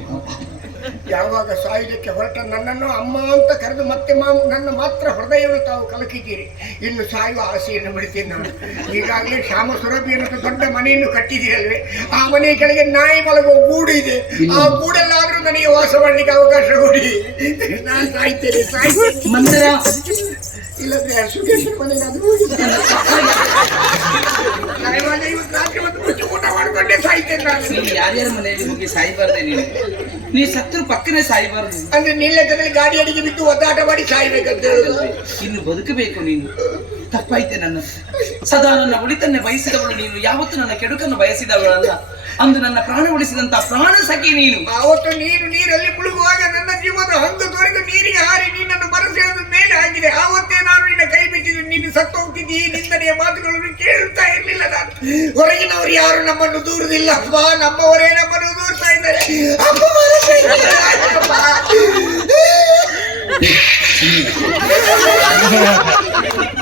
ಯಾವಾಗ ಸಾಯುವುದಕ್ಕೆ ಹೊರಟ ನನ್ನನ್ನು ಅಮ್ಮ ಅಂತ ಕರೆದು ಮತ್ತೆ ನನ್ನ ಮಾತ್ರ ಹೃದಯವನ್ನು ತಾವು ಕಲಕಿದ್ದೀರಿ. ಇನ್ನು ಸಾಯುವ ಆಸೆಯನ್ನು ಬಿಡ್ತೀನಿ ನಾನು. ಈಗಾಗಲೇ ಶ್ಯಾಮ ಸುರಭಿ ಅನ್ನೋ ದೊಡ್ಡ ಮನೆಯನ್ನು ಕಟ್ಟಿದ್ದೀರಲ್ವೇ, ಆ ಮನೆಯ ಕೆಳಗೆ ನಾಯಿ ಮಲಗುವ ಗೂಡು ಇದೆ. ಆ ಗೂಡಲ್ಲಾದ್ರೂ ನನಗೆ ವಾಸ ಮಾಡಲಿಕ್ಕೆ ಅವಕಾಶ ಕೊಡಿ. ನಾನು ಸಾಯ್ತೇನೆ ಇಲ್ಲದ್ರೆ ಸುಖೇಶ್ವರ ಮನೆಗೆ ಅದು ರಾತ್ರಿ ಒಂದು ಊಟ ಮಾಡಿಕೊಂಡೇ ಸಾಯ್ತೇನೆ ನಾನು. ಯಾರ್ಯಾರ ಮನೆಯಲ್ಲಿ ಹೋಗಿ ಸಾಯ್ಬಾರ್ದೆ ನೀ ಸತ್ರು ಪಕ್ಕನೆ ಸಾಯ್ಬಾರ್ದು. ಅಂದ್ರೆ ನಿಲ್ಲೆಕ್ಕದಲ್ಲಿ ಗಾಡಿ ಅಡಿಗೆ ಬಿದ್ದು ಒದ್ದಾಟ ಮಾಡಿ ಸಾಯ್ಬೇಕಂತ ಇನ್ನು ಬದುಕಬೇಕು ನೀನು. ತಪ್ಪಾಯ್ತೆ ನನ್ನ. ಸದಾ ನನ್ನ ಒಳಿತನ್ನೇ ಬಯಸಿದವಳು ನೀನು, ಯಾವತ್ತು ನನ್ನ ಕೆಡುಕನ್ನು ಬಯಸಿದವಳಲ್ಲ. ಅಂದು ನನ್ನ ಪ್ರಾಣ ಉಳಿಸಿದಂತ ಪ್ರಾಣ ಸಖಿ ನೀನು. ಆವತ್ತು ನೀನು ನೀರಲ್ಲಿ ಮುಳುಗುವಾಗ ನನ್ನ ಜೀವದ ಹಂಗ ತೊರೆದು ನೀರಿಗೆ ಹಾರಿ ನಿನ್ನನ್ನು ಬರಸೆಳೆದ ಮೇಲೆ ಆಗಿದೆ. ಆವತ್ತೇ ನಾನು ನಿನ್ನ ಕೈ ಬಿಟ್ಟಿದ್ದು. ನೀನು ಸತ್ತು ಹೋಗ್ತಿದ್ದಿ, ಈ ನಿಂದನೆಯ ಮಾತುಗಳನ್ನು ಕೇಳುತ್ತಾ ಇರಲಿಲ್ಲ ನಾನು. ಹೊರಗಿನವರು ಯಾರು ನಮ್ಮನ್ನು ದೂರುದಿಲ್ಲ, ನಮ್ಮವರೇ ನಮ್ಮನ್ನು ದೂರ್ತಾ ಇದ್ದಾರೆ.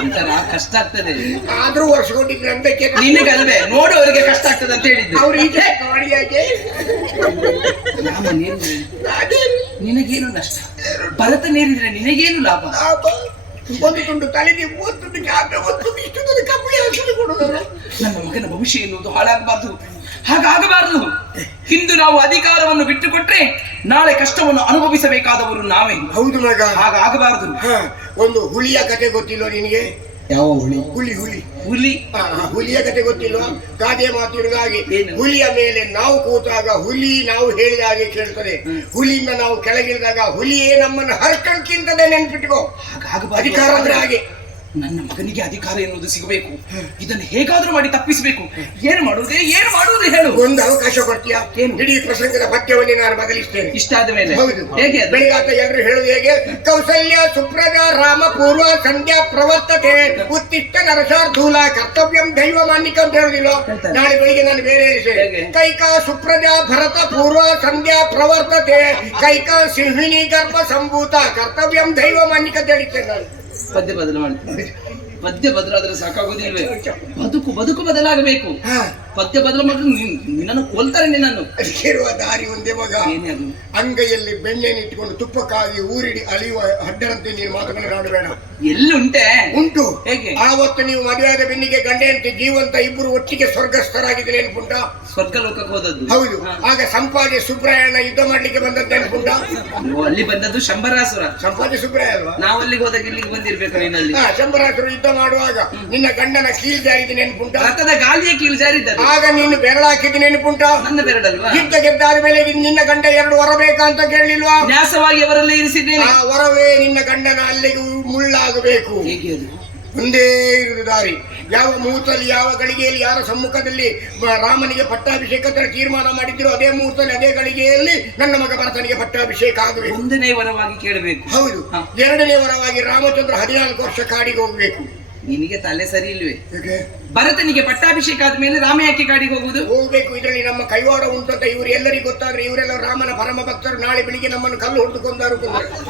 ಒಂಥರ ಕಷ್ಟ ಆಗ್ತದೆ. ಆದ್ರೂ ವರ್ಷಗೊಂಡಿದ್ರೆ ಅಂತಕ್ಕೆ ನಿನಗಲ್ವೇ ನೋಡು ಅವರಿಗೆ ಕಷ್ಟ ಆಗ್ತದೆ ಅಂತ ಹೇಳಿದ್ದು. ಅವ್ರಿಗೆ ನಿನಗೇನು ನಷ್ಟ? ಭರತ ನೇರಿದ್ರೆ ನಿನಗೇನು ಲಾಭ? ಒಂದು ತುಂಡು ತಲೆಗೆ, ಒಂದು ತುಂಡು ಚಾಪೆ, ಒಂದು ತುಂಡು ಇಷ್ಟು ಕಬ್ಬಳಿ ಹಾಕಲು ಕೊಡುವುದಲ್ಲ. ನಮ್ಮ ಮಗನ ಭವಿಷ್ಯ ಎನ್ನುವುದು ಹಾಳಾಗಬಾರ್ದು, ಹಾಗಾಗಬಾರದು. ಇಂದು ನಾವು ಅಧಿಕಾರವನ್ನು ಬಿಟ್ಟುಕೊಟ್ರೆ ನಾಳೆ ಕಷ್ಟವನ್ನು ಅನುಭವಿಸಬೇಕಾದವರು ನಾವೇ. ಹೌದು ಮಗ, ಹಾಗಾಗಬಾರದು. ಒಂದು ಹುಲಿಯ ಕತೆ ಗೊತ್ತಿಲ್ವ ನಿನಗೆ? ಯಾವ ಹುಲಿ? ಹುಲಿ ಹುಲಿ ಹುಲಿ ಹುಲಿಯ ಕತೆ ಗೊತ್ತಿಲ್ವಾ? ಗಾದೆ ಮಾತಿರುವುದಾಗಿ ಹುಲಿಯ ಮೇಲೆ ನಾವು ಕೂತಾಗ ಹುಲಿ ನಾವು ಹೇಳಿದ ಹಾಗೆ ಕೇಳ್ತದೆ. ಹುಲಿಯಿಂದ ನಾವು ಕೆಳಗಿಳಿದಾಗ ಹುಲಿಯೇ ನಮ್ಮನ್ನು ಹರ್ಕಂತಿಂತದೆ, ನೆನ್ಪಿಟ್ಕೋ. ಅಧಿಕಾರ ಅಂದ್ರೆ ಹಾಗೆ. ನನ್ನ ಮಗನಿಗೆ ಅಧಿಕಾರ ಎನ್ನುವುದು ಸಿಗಬೇಕು. ಇದನ್ನು ಹೇಗಾದ್ರೂ ಮಾಡಿ ತಪ್ಪಿಸಬೇಕು. ಏನು ಮಾಡುವುದೇ ಹೇಳು. ಒಂದು ಅವಕಾಶ ಕೊಡ್ತೀಯಾ? ಇಡೀ ಪ್ರಸಂಗದ ಪದ್ಯವನ್ನೇ ನಾನು ಬದಲಿಸ್ತೇನೆ. ಇಷ್ಟ ಆದ ಮೇಲೆ ಹೌದು. ಹೇಗೆ? ಬೆಳಿಗಾತ ಎಲ್ಲರೂ ಹೇಳುದು ಹೇಗೆ? ಕೌಸಲ್ಯ ಸುಪ್ರಜಾ ರಾಮ ಪೂರ್ವ ಸಂಧ್ಯಾ ಪ್ರವರ್ತತೆ ಉತ್ತಿಷ್ಟ ನರಸಾರ್ಧೂಲ ಕರ್ತವ್ಯಂ ದೈವ ಮಾನ್ಯಿಕ ಅಂತ ಹೇಳುದಿಲ್ಲ. ನಾಳೆ ಬೆಳಿಗ್ಗೆ ನಾನು ಬೇರೆ ಹೇಳಿಸ್ತೇನೆ. ಕೈಕಾ ಸುಪ್ರಜಾ ಭರತ ಪೂರ್ವ ಸಂಧ್ಯಾ ಪ್ರವರ್ತತೆ ಕೈಕಾ ಸಿಂಹಿಣಿ ಗರ್ಭ ಸಂಭೂತ ಕರ್ತವ್ಯಂ ದೈವ ಮಾನ್ಯಿಕ ಅಂತ ಹೇಳಿಸ್ತೇನೆ ನಾನು. ಪದ್ಯ ಬದಲು ಮಾಡ್ತೀನಿ. ಪದ್ಯ ಬದಲಾದ್ರೆ ಸಾಕಾಗೋದಿಲ್ವೇ? ಬದುಕು ಬದಲಾಗಬೇಕು. ಪದ್ಯ ಬದಲು ಮಾಡಿದ್ರೆ ನಿನ್ನನ್ನು ಕೊಲ್ತಾರೆ. ನಿನ್ನನ್ನು ಇರುವ ದಾರಿ ಒಂದೇ ಮಗ. ಅಂಗೈಯಲ್ಲಿ ಬೆಣ್ಣೆಯನ್ನು ಇಟ್ಟುಕೊಂಡು ತುಪ್ಪಕ್ಕಾಗಿ ಊರಿಡಿ ಅಲಿಯುವ ಹಡ್ಡರಂತೆ ನೀನು ಮಾತುಗಳನ್ನು ಆಡಬೇಡ. ಎಲ್ಲುಂಟೆ? ಉಂಟು. ಹೇಗೆ? ಆವತ್ತು ನೀವು ಮದುವೆಯಾದ ಬೆನ್ನಿಗೆ ಗಂಡೆಯಂತೆ ಜೀವಂತ ಇಬ್ಬರು ಒಟ್ಟಿಗೆ ಸ್ವರ್ಗಸ್ಥರಾಗಿದ್ರೆ ನೆನ್ಪುಂಟ? ಸ್ವರ್ಗ ಲೋಕಕ್ಕೆ ಹೋದದ್ದು. ಹೌದು. ಆಗ ಸಂಪಾಜೆ ಸುಬ್ರಾಯಣ್ಣ ಯುದ್ಧ ಮಾಡ್ಲಿಕ್ಕೆ ಬಂದದ್ದು ನೆನ್ಪುಂಟ? ಅಲ್ಲಿ ಬಂದದ್ದು ಶಂಬರಾಸುರ. ಸಂಪಾಜೆ ಸುಬ್ರಾಯ ಅಲ್ವಾ? ನಾವಲ್ಲಿಗೆ ಹೋದಾಗ ಇಲ್ಲಿಗೆ ಬಂದಿರ್ಬೇಕು ನೀನಲ್ಲಿ. ಶಂಬರಾಸುರ ಯುದ್ಧ ಮಾಡುವಾಗ ನಿನ್ನ ಗಂಡನ ಕೀಲ್ ಜಾರಿದ ನೆನ್ಪುಂಟ? ರಥದ ಗಾಲಿಯ ಕೀಳು ಜಾರಿದ್ದ. ಆಗ ನೀನು ಬೆರಳಾಕಿದ್ದು ನೆನಪುಂಟ? ನನ್ನ ಬೆರಳಲ್ವಾ? ಯುದ್ಧ ಗೆದ್ದಾದ ಮೇಲೆ ನಿನ್ನ ಗಂಡ 2 ವರ ಬೇಕಂತ ಕೇಳಲಿಲ್ವಾ? ನ್ಯಾಸವಾಗಿ ಅವರಲ್ಲೇ ಇರಿಸಿದ್ದೇನೆ. ಆ ವರವೇ ನಿನ್ನ ಗಂಡನ ಅಲ್ಲಿಗೆ ಮುಳ್ಳಾಗಬೇಕು. ಹೇಗೆ ಅದು? ಒಂದೇ ಇರುವುದು ದಾರಿ. ಯಾವ ಮುಹೂರ್ತದಲ್ಲಿ ಯಾವ ಗಳಿಗೆಯಲ್ಲಿ ಯಾರ ಸಮ್ಮುಖದಲ್ಲಿ ರಾಮನಿಗೆ ಪಟ್ಟಾಭಿಷೇಕ ತೀರ್ಮಾನ ಮಾಡಿದ್ರು ಅದೇ ಮುಹೂರ್ತದಲ್ಲಿ ಅದೇ ಗಳಿಗೆಯಲ್ಲಿ ನನ್ನ ಮಗ ಭರತನಿಗೆ ಪಟ್ಟಾಭಿಷೇಕ ಆಗಬೇಕು. ಒಂದನೇ ವರವಾಗಿ ಕೇಳಬೇಕು. ಹೌದು. 2ನೇ ವರವಾಗಿ ರಾಮಚಂದ್ರ 14 ವರ್ಷ ಕಾಡಿಗೆ ಹೋಗ್ಬೇಕು. ನಿನಗೆ ತಲೆ ಸರಿ ಇಲ್ವೇ? ಭರತನಿಗೆ ಪಟ್ಟಾಭಿಷೇಕ ಆದ್ಮೇಲೆ ರಾಮ ಯಾಕೆ ಕಾಡಿಗೆ ಹೋಗ್ಬೇಕು? ಇದರಲ್ಲಿ ನಮ್ಮ ಕೈವಾಡ ಉಂಟು ಅಂತ ಇವರು ಎಲ್ಲರಿಗೂ ಗೊತ್ತಾದ್ರೆ ಇವರೆಲ್ಲ ರಾಮನ ಪರಮ ಭಕ್ತರು. ನಾಳೆ ಬೆಳಿಗ್ಗೆ ನಮ್ಮನ್ನು ಕಲ್ಲು ಹೊಡೆದುಕೊಂಡಾರು.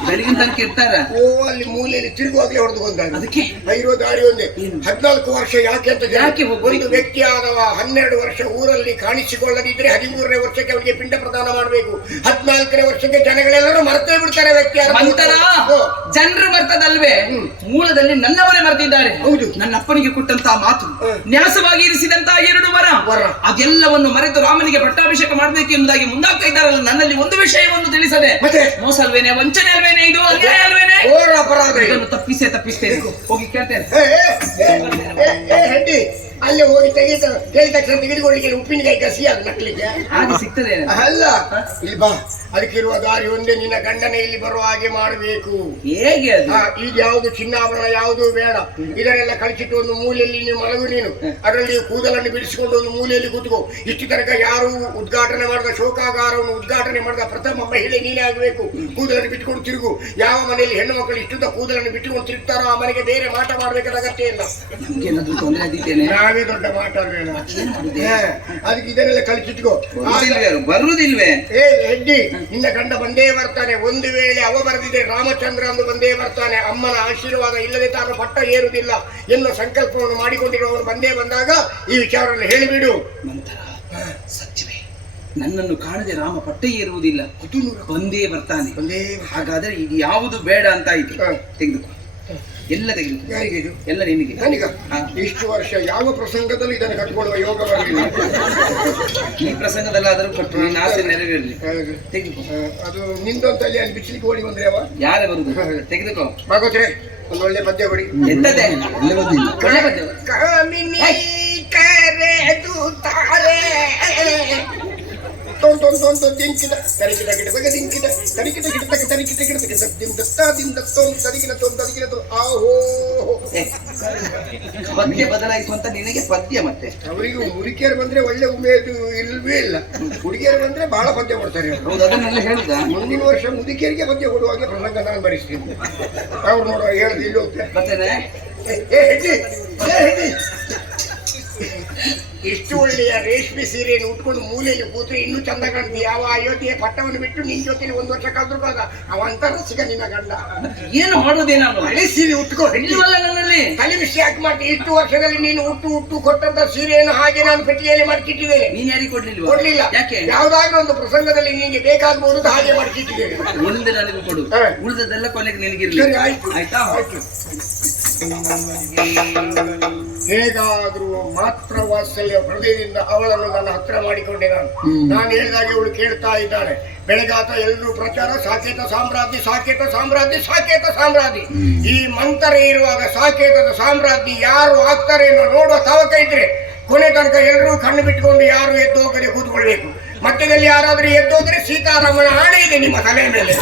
ಬೆಳಗಿನ ತನಕ ಇರ್ತಾರ. ಅಲ್ಲಿ ಮೂಲೆಯಲ್ಲಿ ತಿರುಗುವಾಗಲೇ ಹೊಡೆದುಕೊಂಡಾರು. ಅದಕ್ಕೆ ಇರೋ ದಾರಿ ಒಂದೇ. 14 ವರ್ಷ ಯಾಕೆ ಅಂತ ಒಂದು ವ್ಯಕ್ತಿ ಆದವ 12 ವರ್ಷ ಊರಲ್ಲಿ ಕಾಣಿಸಿಕೊಳ್ಳದಿದ್ರೆ 13ನೇ ವರ್ಷಕ್ಕೆ ಅವರಿಗೆ ಪಿಂಡ ಪ್ರದಾನ ಮಾಡಬೇಕು. 14ನೇ ವರ್ಷಕ್ಕೆ ಜನಗಳೆಲ್ಲರೂ ಮರ್ತೇ ಬಿಡ್ತಾರೆ. ವ್ಯಕ್ತಿ ಜನರು ಮರ್ತದಲ್ವೇ? ಮೂಲದಲ್ಲಿ ನನ್ನವರೇ ಮರ್ತಿದ್ದಾರೆ. ಹೌದು. ನನ್ನ ಅಪ್ಪನಿಗೆ ಕೊಟ್ಟಂತಹ ಮಾತು, ನ್ಯಾಸವಾಗಿ ಇರಿಸಿದಂತಹ 2 ವರ, ಅದೆಲ್ಲವನ್ನು ಮರೆತು ರಾಮನಿಗೆ ಪಟ್ಟಾಭಿಷೇಕ ಮಾಡಬೇಕು ಎಂಬುದಾಗಿ ಮುಂದಾಗ್ತಾ ಇದ್ದಾರಲ್ಲ. ನನ್ನಲ್ಲಿ ಒಂದು ವಿಷಯವನ್ನು ತಿಳಿಸದೆ ಮೋಸ ಅಲ್ವೇನೆ, ವಂಚನೆ ಅಲ್ವೇನೆ, ಇದು ಅನ್ಯಾಯ ಅಲ್ವೇನೆ? ಅಪರಾಧ. ಇದನ್ನು ತಪ್ಪಿಸ್ತೇನೆ. ಹೋಗಿ ಕೇಳ್ತೇನೆ. ಅಲ್ಲಿ ಅಲ್ಲೇ ಹೋಗಿ ಕೇಳಿದ ತಕ್ಷಣ ತೆಗೆದುಕೊಳ್ಳಿಕ್ಕೆ ಉಪ್ಪಿನಕಾಯಿ ಕಸಿ ಅದು ನಕ್ಲಿಕ್ಕೆ ಹಾಗೆ ಸಿಗ್ತದೆ ಅಲ್ಲ. ಇಲ್ಲಿ ಬಾ, ಅದಕ್ಕಿರುವ ದಾರಿ ಒಂದೇ, ನಿನ್ನ ಗಂಡನ ಇಲ್ಲಿ ಬರುವ ಹಾಗೆ ಮಾಡಬೇಕು. ಹೇಗೆ ಅದು? ಈಗ ಯಾವುದು ಚಿನ್ನಾಭರಣ ಯಾವುದು ಬೇಡ, ಇದನ್ನೆಲ್ಲ ಕಳಿಸಿಟ್ಟು ಒಂದು ಮೂಲೆಯಲ್ಲಿ ನೀವು ಮಲಗು. ನೀನು ಅದರಲ್ಲಿ ಕೂದಲನ್ನು ಬಿಡಿಸಿಕೊಂಡು ಒಂದು ಮೂಲೆಯಲ್ಲಿ ಕೂತ್ಕೋ. ಇಷ್ಟು ತನಕ ಯಾರು ಉದ್ಘಾಟನೆ ಮಾಡಿದ ಶೋಕಾಗಾರವನ್ನು ಉದ್ಘಾಟನೆ ಮಾಡಿದ ಪ್ರಥಮ ಮಹಿಳೆ ನೀನೇ ಆಗಬೇಕು. ಕೂದಲನ್ನು ಬಿಟ್ಟುಕೊಂಡು ತಿರುಗು. ಯಾವ ಮನೆಯಲ್ಲಿ ಹೆಣ್ಣು ಮಕ್ಕಳು ಇಷ್ಟುದ ಕೂದಲನ್ನು ಬಿಟ್ಟುಕೊಂಡು ತಿರುಗ್ತಾರೋ ಆ ಮನೆಗೆ ಬೇರೆ ಮಾಟ ಮಾಡ್ಬೇಕಾದ ಅಗತ್ಯ ಇಲ್ಲ. ನಾವೇ ದೊಡ್ಡ ಮಾತಾಡ್ಬೇಡ, ಅದಕ್ಕೆ ಇದನ್ನೆಲ್ಲ ಕಳಿಸಿಟ್ಕೋ. ಬರುವುದಿಲ್ವೇ? ಹೆಡ್ಡಿ, ನಿನ್ನ ಗಂಡ ಬಂದೇ ಬರ್ತಾನೆ. ಒಂದು ವೇಳೆ ಅವ ಬರೆದಿದೆ ರಾಮಚಂದ್ರ ಎಂದು ಬಂದೇ ಬರ್ತಾನೆ. ಅಮ್ಮನ ಆಶೀರ್ವಾದ ಇಲ್ಲದೆ ತಾನು ಪಟ್ಟ ಏರುವುದಿಲ್ಲ ಎನ್ನುವ ಸಂಕಲ್ಪವನ್ನು ಮಾಡಿಕೊಂಡಿರುವವರು ಬಂದೇ ಬಂದಾಗ ಈ ವಿಚಾರವನ್ನು ಹೇಳಿಬಿಡು. ಸತ್ಯವೇ, ನನ್ನನ್ನು ಕಾಣದೆ ರಾಮ ಪಟ್ಟ ಏರುವುದಿಲ್ಲ, ಬಂದೇ ಬರ್ತಾನೆ. ಹಾಗಾದ್ರೆ ಈಗ ಯಾವುದು ಬೇಡ ಅಂತ ಆಯ್ತು. ತೆಗೆದುಕೋ, ಎಲ್ಲ ತೆಗೆದುಕೋ. ಯಾರಿಗೆ ಇದು? ಎಲ್ಲ ನಿನಗೆ. ನನಗ ಇಷ್ಟು ವರ್ಷ ಯಾವ ಪ್ರಸಂಗದಲ್ಲಿ ಇದನ್ನು ಕಟ್ಕೊಳ್ಳುವ ಯೋಗ ಬರಲಿಲ್ಲ. ಈ ಪ್ರಸಂಗದಲ್ಲಾದರೂ ಕೊಟ್ಟು ನಿನ್ನ ಆಸೆ ನೆರವೇರಲಿ. ತೆಗೆದುಕೋ. ಅದು ನಿಂದೊಂದಲ್ಲಿ ಅಲ್ಲಿ ಬಿಚ್ಚಲಿಕ್ಕೆ ಓಡಿ ಬಂದ್ರೆ ಅವ ಯಾರೇ ಬರುದು? ತೆಗೆದುಕೋ. ಭಾಗವತ್ರೆ, ಒಂದು ಒಳ್ಳೆ ಪದ್ಯ ಕೊಡಿ. ಎಂತದೆ? ಒಳ್ಳೆ ಪದ್ಯ. ಕಾಮಿನಿ ಕರೆದು ತಾರೆ ದಿಂಕಿದ ತರಿಕಿದ ಗಿಡದಾಗ ದಿಂಕಿದ ತರಿಕಿದ ಗಿಡದಾಗ ತರಿಕಿದ ಗಿಡದಾಗ ದಿಂದ ತರಿಕಿನ ತರಿಕಿನ ಆಹೋ. ಪದ್ಯ ಬದಲಾಯಿಸುವಂತ ನಿನಗೆ ಪದ್ಯ. ಮತ್ತೆ ಅವರಿಗೂ ಹುಡುಗಿಯರು ಬಂದ್ರೆ ಒಳ್ಳೆ ಉಮೇದು ಇಲ್ವೇ ಇಲ್ಲ. ಹುಡುಗಿಯರು ಬಂದ್ರೆ ಬಹಳ ಪದ್ಯ ಕೊಡ್ತಾರೆ. ಹೌದು, ಅದನ್ನೆಲ್ಲ ಹೇಳಿದ. ಮುಂದಿನ ವರ್ಷ ಮುದುಕಿಯರಿಗೆ ಪದ್ಯ ಕೊಡುವಾಗ ಪ್ರಸಂಗ ನಾನು ಬರೆಸ್ತೀನಿ. ಅವ್ರು ನೋಡುವ ಹೇಳುದು ಇಲ್ಲಿ ಹೋಗ್ತಾರೆ. ಮತ್ತೇನೆ ಎಷ್ಟು ಒಳ್ಳೆಯ ರೇಷ್ಮೆ ಸೀರೆಯನ್ನು ಉಟ್ಕೊಂಡು ಮೂಲೆಯಲ್ಲಿ ಕೂತ್ರೆ ಇನ್ನೂ ಚಂದ ಕಾಣ್ತಿ. ಯಾವ ಅಯೋಧ್ಯೆಯ ಪಟ್ಟವನ್ನು ಬಿಟ್ಟು ನಿನ್ ಜೊತೆ ಒಂದು ವರ್ಷ ಕಳೆದ್ರು ಕಳೆದ ಅವ ಅಂತಾರಸಿಗ ನಿನ್ನ ಗಂಡ. ಏನು ಮಾಡೋದೇ? ನಾನು ಹಳೆ ಸೀರೆ ಉಟ್ಕೋ. ನನ್ನಲ್ಲಿ ತಲೆ ವಿಷಯ ಯಾಕೆ ಮಾಡ್ತೀನಿ? ಇಷ್ಟು ವರ್ಷದಲ್ಲಿ ನೀನು ಹುಟ್ಟು ಕೊಟ್ಟಂತ ಸೀರೆಯನ್ನು ಹಾಗೆ ನಾನು ಪೆಟ್ಟಿಗೆಯಲ್ಲಿ ಮಾಡಿಟ್ಟಿದ್ದೇನೆ. ನೀನ್ ಯಾರಿಗೆ ಕೊಡ್ಲಿಲ್ವಾ? ಕೊಡ್ಲಿಲ್ಲ. ಯಾಕೆ? ಯಾವ್ದಾದ್ರೂ ಒಂದು ಪ್ರಸಂಗದಲ್ಲಿ ನಿನಗೆ ಬೇಕಾಗಬಹುದು ಹಾಗೆ ಮಾಡಿಟ್ಟಿದ್ದೇನೆ. ಒಂದು ನನಗೂ ಕೊಡು, ಉಳಿದದೆಲ್ಲ ಕೊನೆಗೆ ನಿನಗಿರ್ಲಿ. ಆಯ್ತು ಆಯ್ತಾ? ಹೇಗಾದ್ರೂ ಮಾತ್ರ ವಾತ್ಸಲ್ಯ ಹೃದಯದಿಂದ ಅವಳನ್ನು ನನ್ನ ಹತ್ರ ಮಾಡಿಕೊಂಡೆ. ನಾನು ಹೇಳಿದಾಗೆ ಅವಳು ಕೇಳ್ತಾ ಇದ್ದಾಳೆ. ಬೆಳಗಾತ ಎಲ್ಲರೂ ಪ್ರಚಾರ, ಸಾಕೇತ ಸಾಮ್ರಾಜ್ಞಿ, ಸಾಕೇತ ಸಾಮ್ರಾಜ್ಞಿ, ಸಾಕೇತ ಸಾಮ್ರಾಜ್ಞಿ. ಈ ಮಂತ್ರ ಇರುವಾಗ ಸಾಕೇತದ ಸಾಮ್ರಾಜ್ಞಿ ಯಾರು ಆಗ್ತಾರೆ ಅನ್ನೋ ನೋಡುವ ತವಕ ಇದ್ರೆ ಕೊನೆ ತನಕ ಎಲ್ಲರೂ ಕಣ್ಣು ಬಿಟ್ಟುಕೊಂಡು ಯಾರು ಎದ್ದು ಹೋಗದೆ ಕೂತ್ಕೊಳ್ಬೇಕು. ಮಧ್ಯದಲ್ಲಿ ಯಾರಾದ್ರೂ ಎದ್ದೋದ್ರೆ ಸೀತಾರಾಮನ ಆಣೆ ಇದೆ ನಿಮ್ಮ ತಲೆ ಮೇಲೆ.